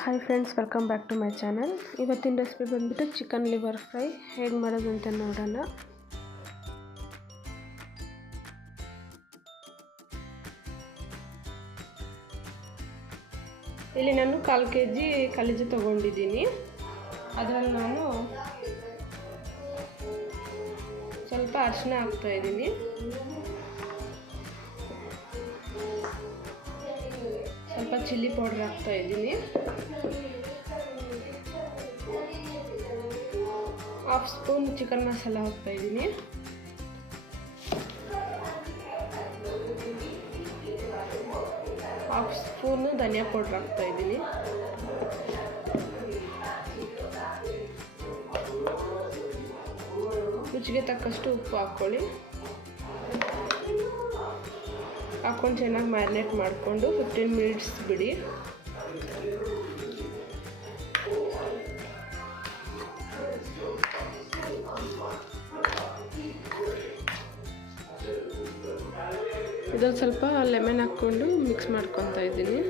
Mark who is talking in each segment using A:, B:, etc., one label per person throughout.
A: Hi friends welcome back to my channel ಇವತ್ತಿನ recipe ಬಂದುಬಿಟ್ಟು chicken liver fry ಹೇಗೆ ಮಾಡೋದು ಅಂತ ನೋಡೋಣ. ಇಲ್ಲಿ ನಾನು ಕಾಲು ಕೆ ಜಿ ಕಲಿಜು ತೊಗೊಂಡಿದ್ದೀನಿ. ಅದರಲ್ಲಿ ನಾನು ಸ್ವಲ್ಪ ಅರಿಶಿನ ಹಾಕ್ತಾಯಿದ್ದೀನಿ ಚಿಲ್ಲಿ ಪೌಡ್ರ್ ಹಾಕ್ತಾ ಇದ್ದೀನಿ. ಹಾಫ್ ಸ್ಪೂನ್ ಚಿಕನ್ ಮಸಾಲ ಹಾಕ್ತಾ ಇದ್ದೀನಿ. ಹಾಫ್ ಸ್ಪೂನು ಧನಿಯಾ ಪೌಡ್ರ್ ಹಾಕ್ತಾ ಇದ್ದೀನಿ. ರುಚಿಗೆ ತಕ್ಕಷ್ಟು ಉಪ್ಪು ಹಾಕ್ಕೊಳ್ಳಿ ಹಾಕ್ಕೊಂಡು ಚೆನ್ನಾಗಿ ಮ್ಯಾರಿನೇಟ್ ಮಾಡಿಕೊಂಡು ಫಿಫ್ಟೀನ್ ಮಿನಿಟ್ಸ್ ಬಿಡಿ. ಇದೊಂದು ಸ್ವಲ್ಪ ಲೆಮನ್ ಹಾಕ್ಕೊಂಡು ಮಿಕ್ಸ್ ಮಾಡ್ಕೊತಾ ಇದ್ದೀನಿ.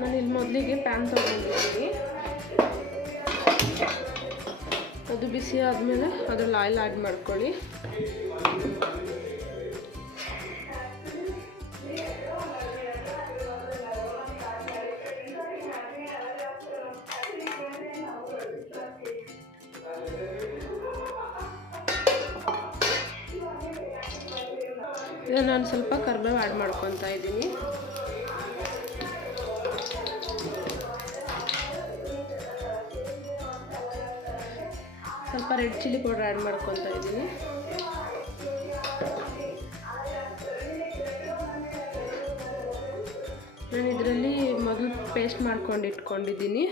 A: ನಾನು ಇಲ್ಲಿ ಮೊದಲಿಗೆ ಪ್ಯಾನ್ ತೊಗೊಂಡಿದ್ದೀನಿ. ಅದು ಬಿಸಿ ಆದಮೇಲೆ ಅದ್ರಲ್ಲಿ ಆಯಿಲ್ ಆ್ಯಡ್ ಮಾಡ್ಕೊಳ್ಳಿ. ನಾನು ಸ್ವಲ್ಪ ಕರ್ಬೇವು ಆ್ಯಡ್ ಮಾಡ್ಕೊತಾ ಇದ್ದೀನಿ. ಸ್ವಲ್ಪ ರೆಡ್ ಚಿಲ್ಲಿ ಪೌಡರ್ ಆ್ಯಡ್ ಮಾಡ್ಕೊತಾ ಇದ್ದೀನಿ. ನಾನು ಇದರಲ್ಲಿ ಮೊದಲು ಪೇಸ್ಟ್ ಮಾಡ್ಕೊಂಡು ಇಟ್ಕೊಂಡಿದ್ದೀನಿ.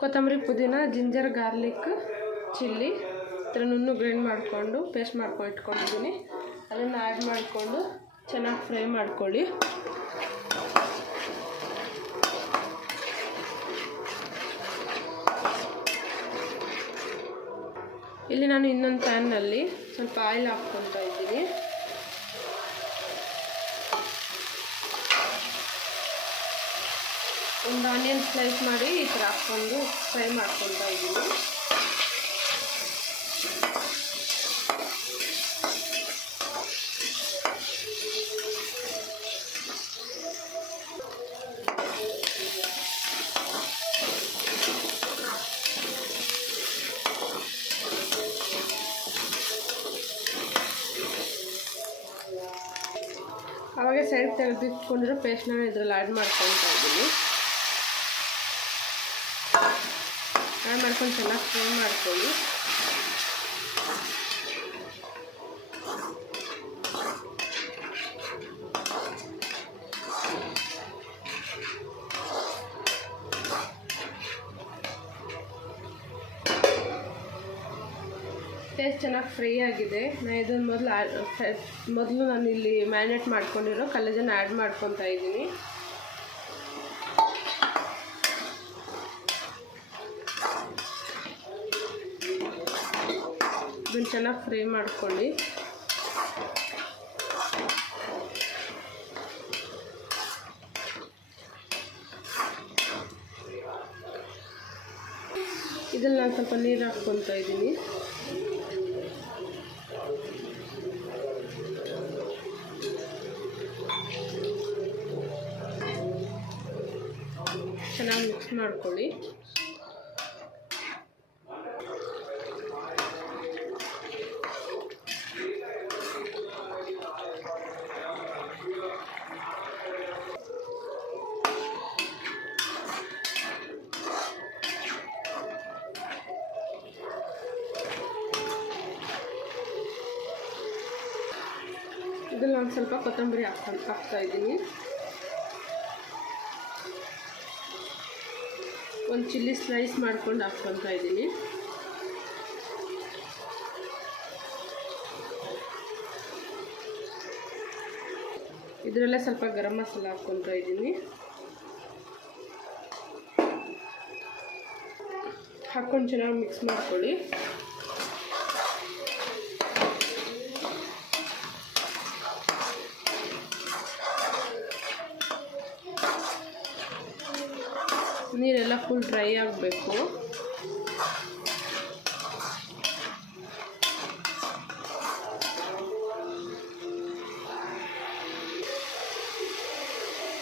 A: ಕೊತ್ತಂಬರಿ ಪುದೀನ, ಜಿಂಜರ್, ಗಾರ್ಲಿಕ್, ಚಿಲ್ಲಿ ನುಣ್ಣು ಗ್ರೈಂಡ್ ಮಾಡಿಕೊಂಡು ಪೇಸ್ಟ್ ಮಾಡ್ಕೊಂಡು ಇಟ್ಕೊಂಡಿದ್ದೀನಿ. ಅದನ್ನು ಆ್ಯಡ್ ಮಾಡಿಕೊಂಡು ಚೆನ್ನಾಗಿ ಫ್ರೈ ಮಾಡ್ಕೊಳ್ಳಿ. ಇಲ್ಲಿ ನಾನು ಇನ್ನೊಂದು ಪ್ಯಾನ್ನಲ್ಲಿ ಸ್ವಲ್ಪ ಆಯಿಲ್ ಹಾಕ್ಕೊತಾ ಇದ್ದೀನಿ. ಒಂದು ಆನಿಯನ್ ಸ್ಲೈಸ್ ಮಾಡಿ ಈ ಥರ ಹಾಕ್ಕೊಂಡು ಫ್ರೈ ಮಾಡ್ಕೊತಾ ಇದ್ದೀನಿ. ಸೈಡ್ ತೆಗೆದಿಟ್ಕೊಂಡಿರೋ ಪೇಸ್ಟ್ನ ಇದ್ರಲ್ಲಿ ಆ್ಯಡ್ ಮಾಡ್ಕೊತಾ ಇದ್ದೀನಿ. ಆ್ಯಡ್ ಮಾಡ್ಕೊಂಡು ಚೆನ್ನಾಗಿ ಫ್ರೈ ಮಾಡ್ಕೊಳ್ಳಿ. ಟೇಸ್ಟ್ ಚೆನ್ನಾಗಿ ಫ್ರೈ ಆಗಿದೆ. ನಾನು ಇದನ್ನು ಮೊದಲು ಮೊದಲು ನಾನು ಇಲ್ಲಿ ಮ್ಯಾರಿನೇಟ್ ಮಾಡ್ಕೊಂಡಿರೋ ಕಲ್ಲಜನ್ನು ಆ್ಯಡ್ ಮಾಡ್ಕೊತಾ ಇದ್ದೀನಿ. ಇದನ್ನು ಚೆನ್ನಾಗಿ ಫ್ರೈ ಮಾಡ್ಕೊಳ್ಳಿ. ಇದನ್ನು ನಾನು ಸ್ವಲ್ಪ ನೀರು ಹಾಕ್ಕೊತಾ ಇದ್ದೀನಿ. ಚೆನ್ನಾಗಿ ಮಿಕ್ಸ್ ಮಾಡ್ಕೊಳ್ಳಿ. ಇದ್ರಲ್ಲಿ ಒಂದು ಸ್ವಲ್ಪ ಕೊತ್ತಂಬರಿ ಹಾಕ್ತಾ ಹಾಕ್ತಾ ಇದ್ದೀನಿ. ಒಂದು ಚಿಲ್ಲಿ ಸ್ಲೈಸ್ ಮಾಡ್ಕೊಂಡು ಹಾಕ್ಕೊತಾ ಇದ್ದೀನಿ. ಇದರಲ್ಲೇ ಸ್ವಲ್ಪ ಗರಂ ಮಸಾಲ ಹಾಕ್ಕೊತಾ ಇದ್ದೀನಿ. ಹಾಕ್ಕೊಂಡು ಚೆನ್ನಾಗಿ ಮಿಕ್ಸ್ ಮಾಡ್ಕೊಳ್ಳಿ. ಫುಲ್ ಡ್ರೈ ಆಗಬೇಕು.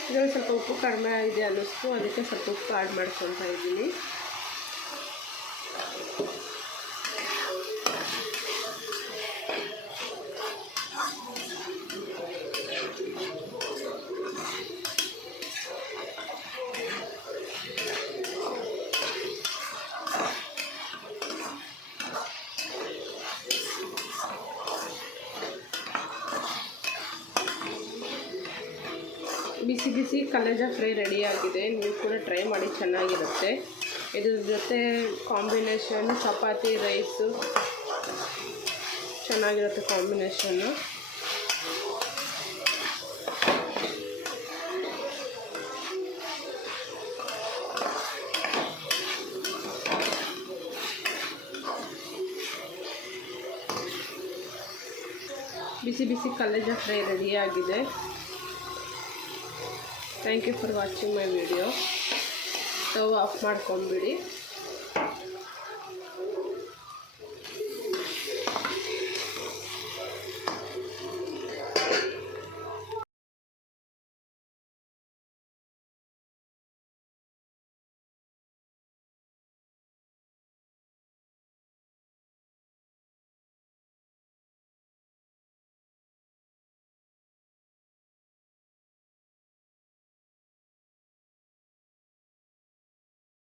A: ಇದರಲ್ಲಿ ಸ್ವಲ್ಪ ಉಪ್ಪು ಕಡಿಮೆ ಆಗಿದೆ ಅನ್ನಿಸ್ತು, ಅದಕ್ಕೆ ಸ್ವಲ್ಪ ಉಪ್ಪು ಆ್ಯಡ್ ಮಾಡ್ಕೊತಾ ಇದ್ದೀನಿ. ಬಿಸಿ ಬಿಸಿ ಕಲೇಜ ಫ್ರೈ ರೆಡಿಯಾಗಿದೆ ನೀವು ಕೂಡ ಟ್ರೈ ಮಾಡಿ ಚೆನ್ನಾಗಿರುತ್ತೆ. ಇದ್ರ ಜೊತೆ ಕಾಂಬಿನೇಷನ್ ಚಪಾತಿ, ರೈಸು. ಚೆನ್ನಾಗಿರುತ್ತೆ ಕಾಂಬಿನೇಷನ್ನು ಬಿಸಿ ಬಿಸಿ ಕಲೇಜ ಫ್ರೈ ರೆಡಿಯಾಗಿದೆ thank you for watching my video stove off ಮಾಡ್ಕೊಂಬಿಡಿ